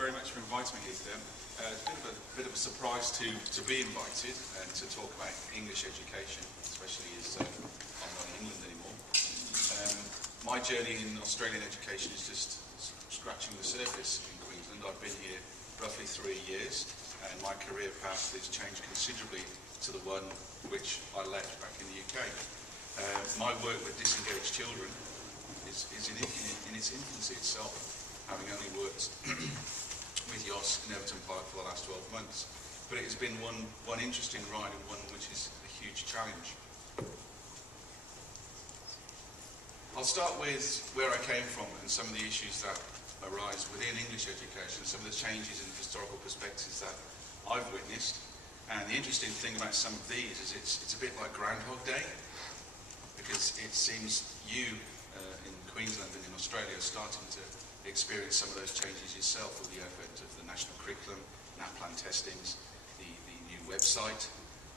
very much for inviting me here today. It's a bit of a surprise to be invited and to talk about English education, especially as I'm not in England anymore. My journey in Australian education is just scratching the surface in Queensland. I've been here roughly 3 years, and my career path has changed considerably to the one which I left back in the UK. My work with disengaged children is in its infancy itself, having only worked with YOS in Everton Park for the last 12 months. But it has been one interesting ride and one which is a huge challenge. I'll start with where I came from and some of the issues that arise within English education, some of the changes in historical perspectives that I've witnessed. And the interesting thing about some of these is it's a bit like Groundhog Day, because it seems you in Queensland and in Australia are starting to experience some of those changes yourself with the advent of the national curriculum, NAPLAN testings, the new website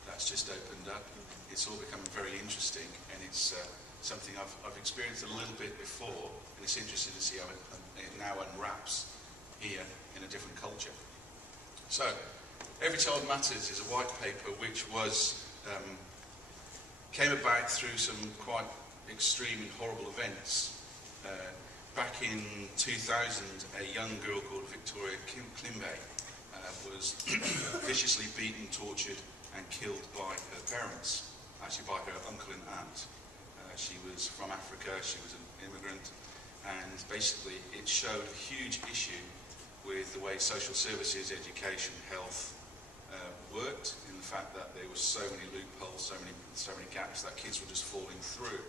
that's just opened up. It's all becoming very interesting, and it's something I've experienced a little bit before, and it's interesting to see how it now unwraps here in a different culture. So, Every Child Matters is a white paper which came about through some quite extreme and horrible events. Back in 2000, a young girl called Victoria Klimbe was viciously beaten, tortured and killed by her parents, actually by her uncle and aunt. She was from Africa, she was an immigrant, and basically it showed a huge issue with the way social services, education, health worked, in the fact that there were so many loopholes, so many gaps that kids were just falling through.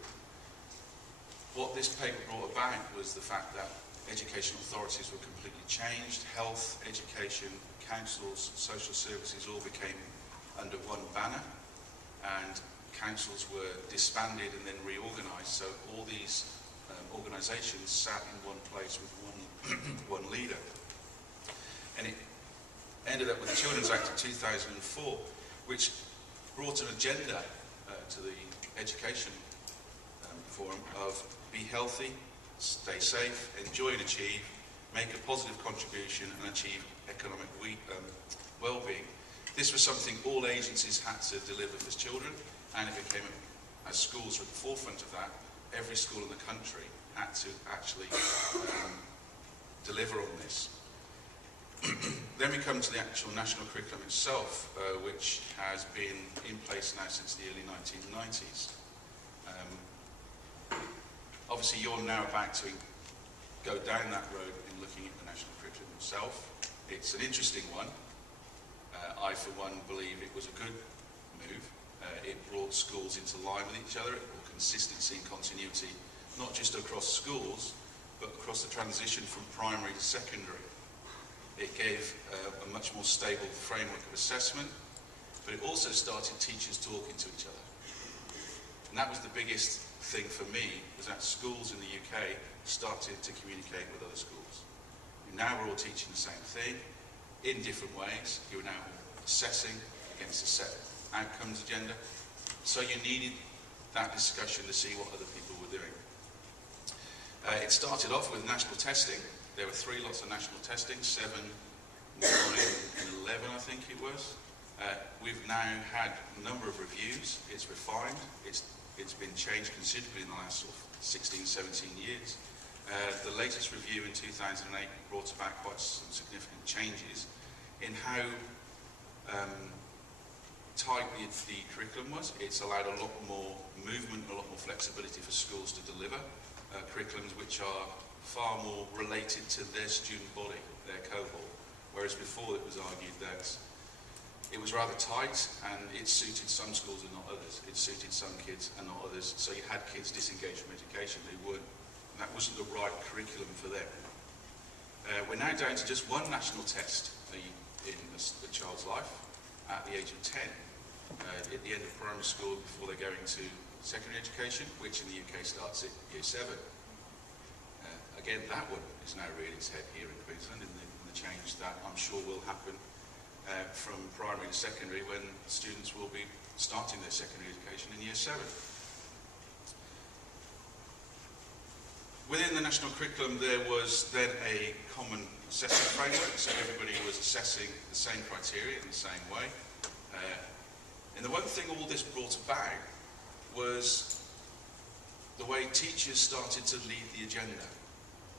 What this paper brought about was the fact that educational authorities were completely changed. Health, education, councils, social services all became under one banner, and councils were disbanded and then reorganised, so all these organisations sat in one place with one leader. And it ended up with the Children's Act of 2004, which brought an agenda to the education forum of be healthy, stay safe, enjoy and achieve, make a positive contribution and achieve economic well-being. This was something all agencies had to deliver for children, and it became, as schools were at the forefront of that, every school in the country had to actually deliver on this. Then we come to the actual national curriculum itself, which has been in place now since the early 1990s. Obviously, you're now about to go down that road in looking at the national curriculum itself. It's an interesting one. I, for one, believe it was a good move. It brought schools into line with each other. It brought consistency and continuity, not just across schools, but across the transition from primary to secondary. It gave a much more stable framework of assessment, but it also started teachers talking to each other. And that was the biggest thing for me, was that schools in the UK started to communicate with other schools. And now we're all teaching the same thing in different ways. You're now assessing against a set outcomes agenda. So you needed that discussion to see what other people were doing. It started off with national testing. There were 3 lots of national testing, 7, 9 and 11 I think it was. We've now had a number of reviews. It's refined. It's been changed considerably in the last sort of 16, 17 years. The latest review in 2008 brought about quite some significant changes in how tight the curriculum was. It's allowed a lot more movement, a lot more flexibility for schools to deliver curriculums which are far more related to their student body, their cohort, whereas before it was argued that it was rather tight and it suited some schools and not others. It suited some kids and not others, so you had kids disengaged from education who that wasn't the right curriculum for them. We're now down to just one national test in the child's life at the age of 10, at the end of primary school before they're going to secondary education, which in the UK starts at year 7. Again, that one is now rearing its head here in Queensland in the change that I'm sure will happen from primary to secondary when students will be starting their secondary education in year 7. Within the national curriculum, there was then a common assessment framework, so everybody was assessing the same criteria in the same way. And the one thing all this brought about was the way teachers started to lead the agenda.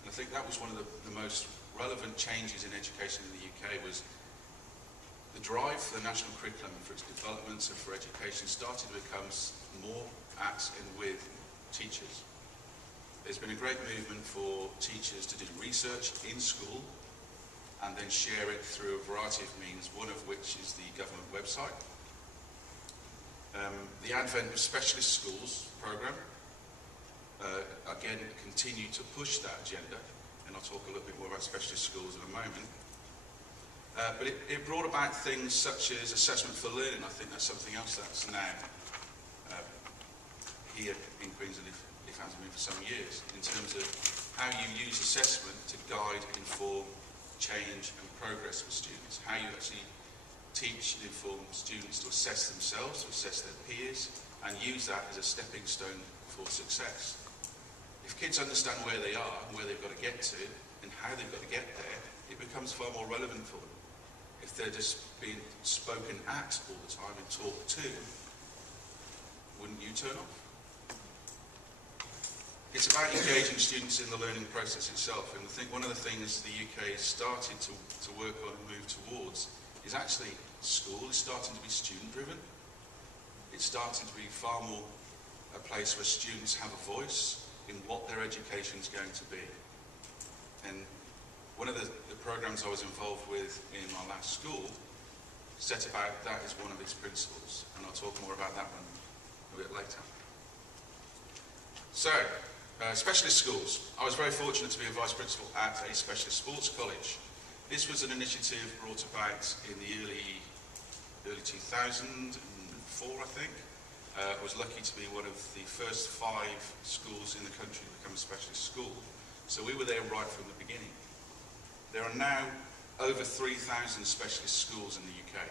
And I think that was one of the most relevant changes in education in the UK, was the drive for the national curriculum, for its development and for education, started to become more at and with teachers. There's been a great movement for teachers to do research in school and then share it through a variety of means, one of which is the government website. The advent of specialist schools programme, again, continued to push that agenda, and I'll talk a little bit more about specialist schools in a moment. But it brought about things such as assessment for learning. I think that's something else that's now here in Queensland, if it hasn't been for some years, in terms of how you use assessment to guide, inform, change and progress with students, how you actually teach and inform students to assess themselves, to assess their peers, and use that as a stepping stone for success. If kids understand where they are and where they've got to get to and how they've got to get there, it becomes far more relevant for them. If they're just being spoken at all the time and talked to, wouldn't you turn off? It's about engaging students in the learning process itself, and I think one of the things the UK has started to work on and move towards is actually school is starting to be student-driven. It's starting to be far more a place where students have a voice in what their education is going to be. And one of the programs I was involved with in my last school set about that as one of its principles, and I'll talk more about that one a bit later. So, specialist schools. I was very fortunate to be a vice principal at a specialist sports college. This was an initiative brought about in the early 2004, I think. I was lucky to be one of the first 5 schools in the country to become a specialist school. So we were there right from the beginning. There are now over 3,000 specialist schools in the UK.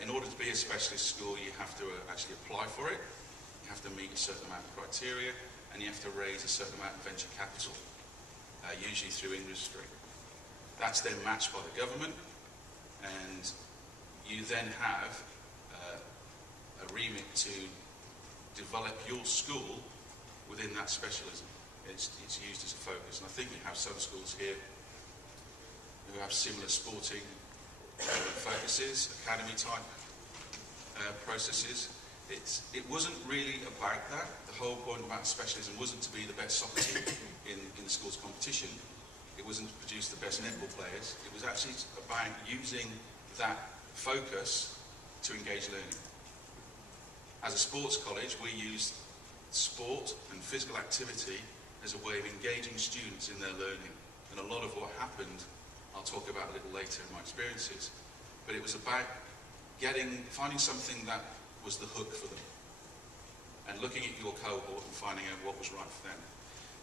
In order to be a specialist school, you have to actually apply for it, you have to meet a certain amount of criteria, and you have to raise a certain amount of venture capital, usually through industry. That's then matched by the government, and you then have a remit to develop your school within that specialism. It's used as a focus, and I think we have some schools here who have similar sporting focuses, academy type processes. It wasn't really about that. The whole point about specialism wasn't to be the best soccer team in the school's competition. It wasn't to produce the best netball players. It was actually about using that focus to engage learning. As a sports college, we used sport and physical activity as a way of engaging students in their learning. And a lot of what happened, I'll talk about a little later in my experiences, but it was about finding something that was the hook for them, and looking at your cohort and finding out what was right for them.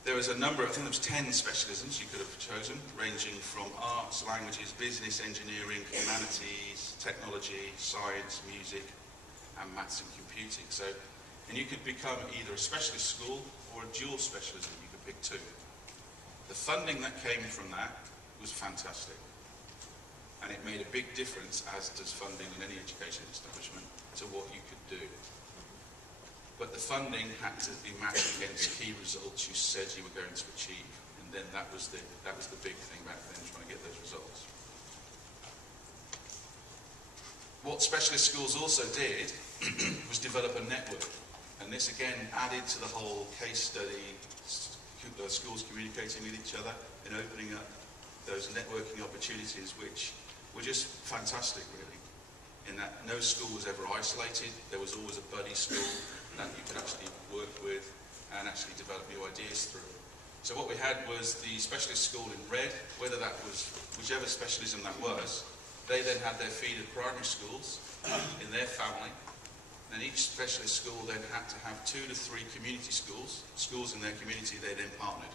There was a number, I think there was 10 specialisms you could have chosen, ranging from arts, languages, business, engineering, humanities, technology, science, music, and maths and computing. And you could become either a specialist school or a dual specialism. You could pick 2. The funding that came from that was fantastic. And it made a big difference, as does funding in any education establishment, to what you could do. But the funding had to be matched against key results you said you were going to achieve. And then that was the big thing back then, trying to get those results. What specialist schools also did was develop a network. And this again added to the whole case study, schools communicating with each other and opening up those networking opportunities, which were just fantastic, really. In that no school was ever isolated. There was always a buddy school that you could actually work with and actually develop new ideas through. So what we had was the specialist school in red, whether that was whichever specialism that was. They then had their feeder primary schools in their family. And each specialist school then had to have 2 to 3 community schools in their community they then partnered.